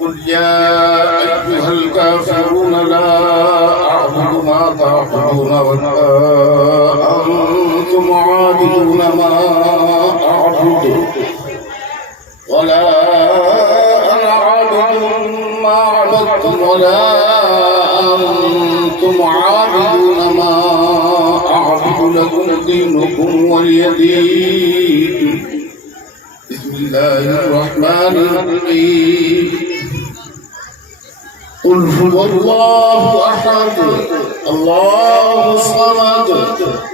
قل يا أيها الكافرون لا أعبد ما تعبدون ولا أنتم عابدون ما أعبد ولا أنا عابد ما عبدتم ولا أنتم عابدون ما أعبد لكم دينكم ولي دين. بسم الله الرحمن الرحيم. قل هو الله أحد الله الصمد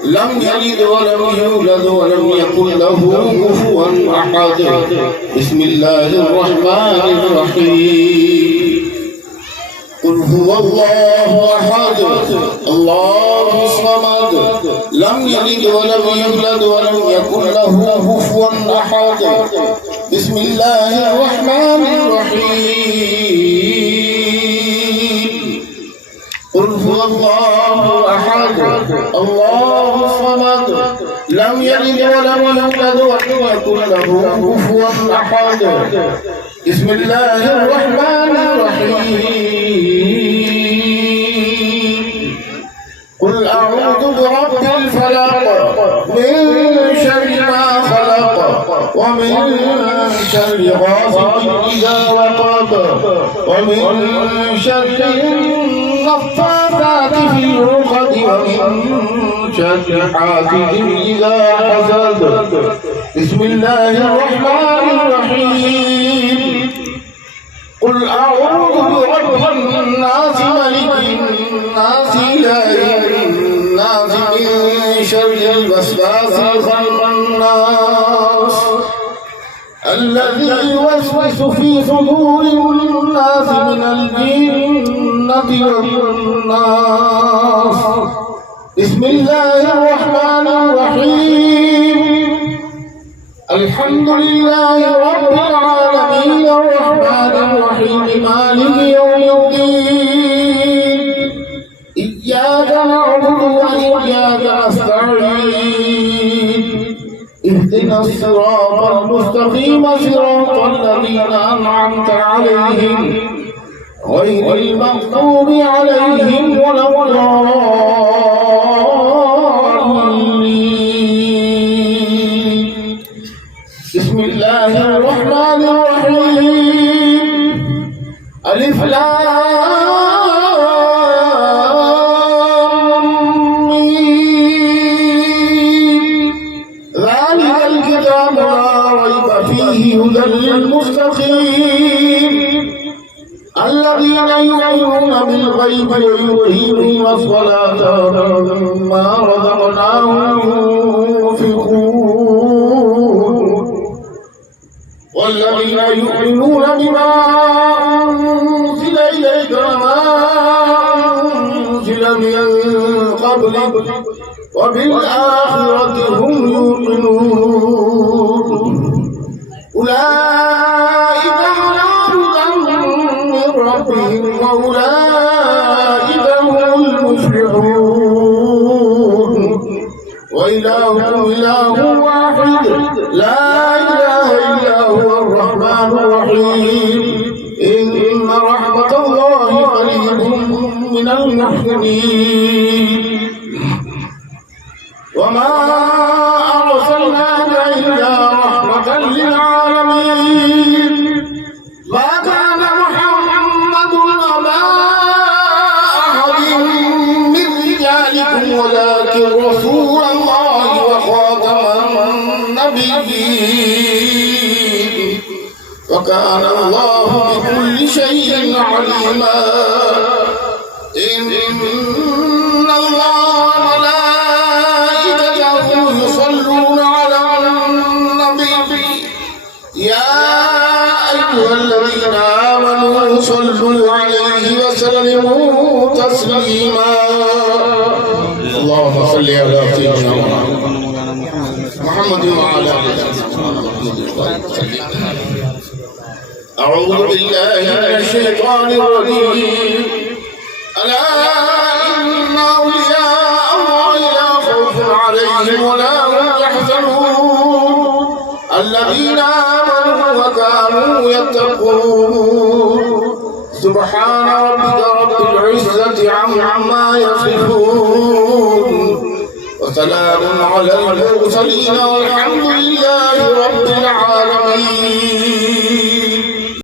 لم يلد ولم يولد ولم يكن له كفوا أحد. بسم الله الرحمن الرحيم. قل هو الله أحد الله الصمد لم يلد ولم يولد ولم يكن له كفوا أحد. بسم الله الرحمن الرحيم. قل هو الله أحد الله الصمد لم يلد ولم يولد ولم يكن له كفوا أحد. بسم الله الرحمن الرحيم. قل أعوذ برب الفلق من شر ما خلق ومن شر غاسق إذا وقب ومن شر النفاثات في العقد ومن شر حاسد إذا حسد. بسم الله الرحمن الرحيم. قل أعوذ برب الناس ملك الناس إله الناس من شر الوسواس الخناس الذي يوسوس في صدور الناس من الجنة والناس. بسم الله الرحمن الرحيم. الحمد لله رب العالمين الرحمن الرحيم مالك يوم الدين. إياك نعبد وإياك نستعين. اهدنا الصراط المستقيم صراط الذين أنعمت عليهم غير المغضوب عليهم ولا الضالين. بسم الله الرحمن الرحيم. ألف لام ميم. ذلك الكتاب لا ريب فيه هدى للمتقين الذين يؤمنون بالغيب ويقيمون الصلاة ومما رزقناهم ينفقون والذين يؤمنون بما أنزل إليك وما أنزل من قبلك وبالآخرة هم يوقنون أولئك على هدى من ربهم وأولئك هم المفلحون. وإلهكم إله واحد لا إله إلا هو الرحمن الرحيم. إن رحمة الله قريب من المحسنين. وما أرسلناك إلا رحمة للعالمين. ما كان محمد أبا أحد من رجالكم ولكن رسول الله وخاتم النبيين وكان الله بكل شيء عليما. إن الله وملائكته يصلون على النبي يا أيها الذين آمنوا صلوا عليه وسلموا تسليما. اللهم صل على سيدنا محمد وعلى آله وصحبه. أعوذ بالله من الشيطان الرجيم. ألا إن أولياء الله لا خوف عليهم ولا هم يحزنون الذين آمنوا وكانوا يتقون. سبحان ربك رب العزة عما يصفون وسلام على المرسلين والحمد